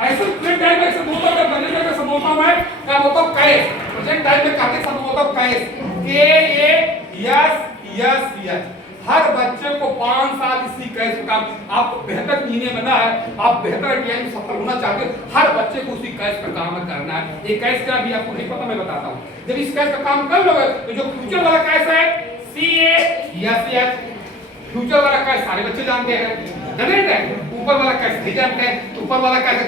ऐसे present time में ऐसे बोलता हूं, प्रेजेंट टाइम में ऐसे बोलता हूं, मैं क्या बोलता हूं, कैस। प्रेजेंट टाइम में काके शब्द बोलता हूं, कैस, के ए यस यस यस। हर बच्चे को 5 साल इसी कैस का काम, आप बेहतर इंजीनियर बनना है, आप बेहतर आईटीआई में सफल होना चाहते हैं, हर बच्चे को उसी कैस का काम करना है। ये कैस क्या भी आपको नहीं पता, मैं बताता हूं। जब इस कैस का काम कर लोगे तो जो फ्यूचर वाला कैस है सी ए यस यस, फ्यूचर वाला कैस सारे बच्चे जानते हैं, ऊपर वाला कैसे नहीं जानते हैं। ऊपर वाला कैसे,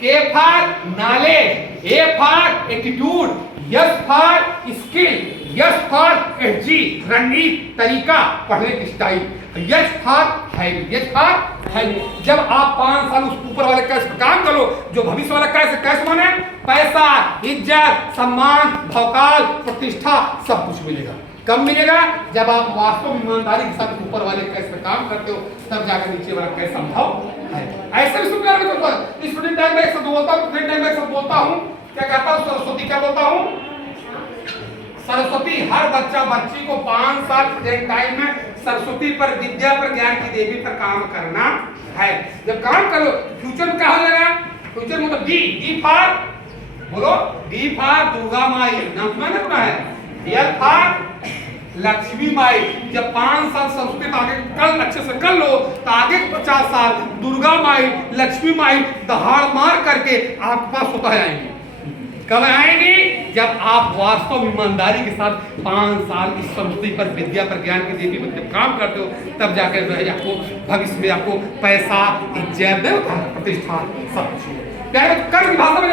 K for knowledge, A for attitude, S for skill, S for एजी रणनीति तरीका पढ़ने की style, S for habit, S for habit. जब आप 5 साल उस ऊपर वाले कैसे पर काम करो, जो भविष्य वाला कैसे माने पैसा, इज्जत, सम्मान, भौकाल, प्रतिष्ठा सब कुछ मिलेगा। कब मिलेगा? जब आप वास्तव में ईमानदारी के साथ ऊपर वाले कैस पे काम करते हो, तब जाकर नीचे वाला कैस संभव है। ऐसे भी सुन प्यार में स्टूडेंट टाइम में एक शब्द बोलता हूं, प्रेजेंट टाइम में एक शब्द बोलता हूं, क्या कहता हूं, सरस्वती। क्या बोलता हूं? सरस्वती। हर बच्चा बच्ची को 5 साल प्रेजेंट टाइम में सरस्वती पर, विद्या पर, ज्ञान की देवी पर काम करना है। जब काम करो फ्यूचर में क्या हो जाएगा? फ्यूचर मतलब डी फॉर, बोलो, डी फॉर दुर्गा माई, नाम सुना है। एल फॉर लक्ष्मी माई। जब 5 साल संस्कृत आगे कल अच्छे से कर लो तो आगे 50 साल दुर्गा माई, लक्ष्मी माई दहाड़ मार करके आपके पास स्वतः आएंगी। कब आएंगी? जब आप वास्तव में ईमानदारी के साथ 5 साल इस संस्कृति पर, विद्या पर, ज्ञान की देवी पर जब काम करते हो, तब जाकर जो है आपको भविष्य में आपको पैसा, इज्जत, प्रतिष्ठा सब कुछ। कर्म की भाषा में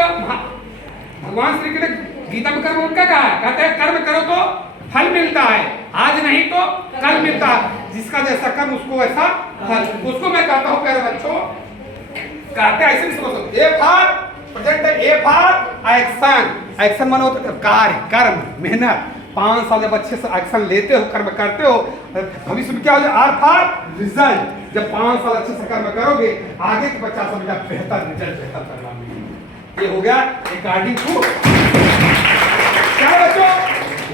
भगवान श्री कृष्ण ने गीता में कर्म क्या कहा है? कहते हैं कर्म करो तो फल मिलता है, आज नहीं तो कल मिलता है, जिसका जैसा कर्म उसको वैसा फल। उसको मैं कहता हूं प्यारे बच्चों, कहते हैं ऐसे भी समझो, A for present, A for action. Action माने होता है कार्य, कर्म, मेहनत। 5 साल जब अच्छे से एक्शन लेते हो, कर्म करते हो, भविष्य में क्या हो जाए? R for result. जब 5 साल अच्छे से कर्म करोगे, आगे के 50 साल में बेहतर रिजल्ट, बेहतर परिणाम मिलेगा। ये हो गया अकॉर्डिंग टू क्या बच्चों?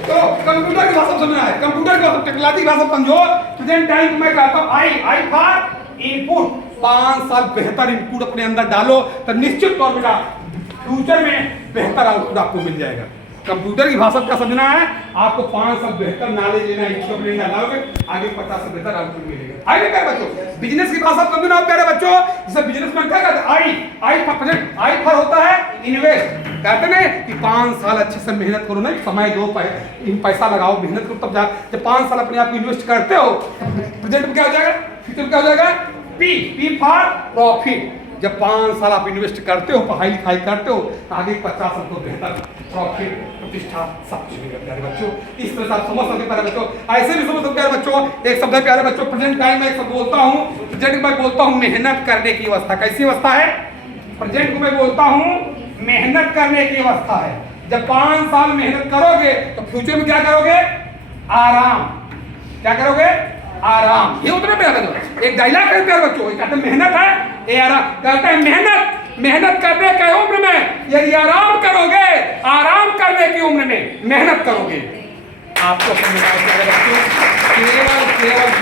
तो कंप्यूटर की भाषा समझना है, कंप्यूटर की भाषा, टेक्नोलॉजी की भाषा समझो। प्रेजेंट टाइम में कहता हूं आई फॉर इनपुट। 5 साल बेहतर इनपुट अपने अंदर डालो तो निश्चित तौर पर फ्यूचर में बेहतर आउटपुट आपको मिल जाएगा। कंप्यूटर की भाषा क्या समझना है? आपको 5 साल बेहतर नॉलेज लेना है, इनपुट लेना लाओगे, आगे 50 से बेहतर आउटपुट मिलेगा। आइए प्यारे बच्चों, बिजनेस की भाषा समझना हो प्यारे बच्चों। जैसे बिजनेसमैन क्या कहते हैं? I for present, I for होता है इन्वेस्ट। कहते हैं कि 5 साल अच्छे से मेहनत करो, ना समय दो, पैसा लगाओ, मेहनत करो, तब जा जब 5 साल अपने आप को इन्वेस्ट करते हो, प्रेजेंट में क्या हो जाएगा? फ्यूचर में क्या हो जाएगा? P for profit. जब 5 साल आप इन्वेस्ट करते हो, पढ़ाई लिखाई करते हो, तो आगे 50 साल को बेहतर प्रॉफिट, प्रतिष्ठा सब कुछ मिलेगा प्यारे बच्चों। इस तरह से आप समझ सकते प्यारे बच्चों। ऐसे भी समझ सकते प्यारे बच्चों। एक शब्द है प्यारे बच्चों, प्रेजेंट टाइम में एक शब्द बोलता हूँ, प्रेजेंट में बोलता हूँ मेहनत करने की अवस्था। कैसी अवस्था है? प्रेजेंट को मैं बोलता हूँ मेहनत करने की अवस्था है। जब 5 साल मेहनत करोगे तो फ्यूचर में क्या करोगे? आराम। क्या करोगे? आराम। ये उतना प्यारा एक डायलॉग है प्यारे बच्चों, कहते हैं मेहनत है ये आराम। कहते हैं मेहनत करने की उम्र में यदि आराम करोगे, आराम करने की उम्र में मेहनत करोगे, आपको समझ आएगा प्यारे बच्चों। केवल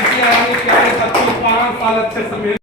प्यारे बच्चों 5 साल अच्छे से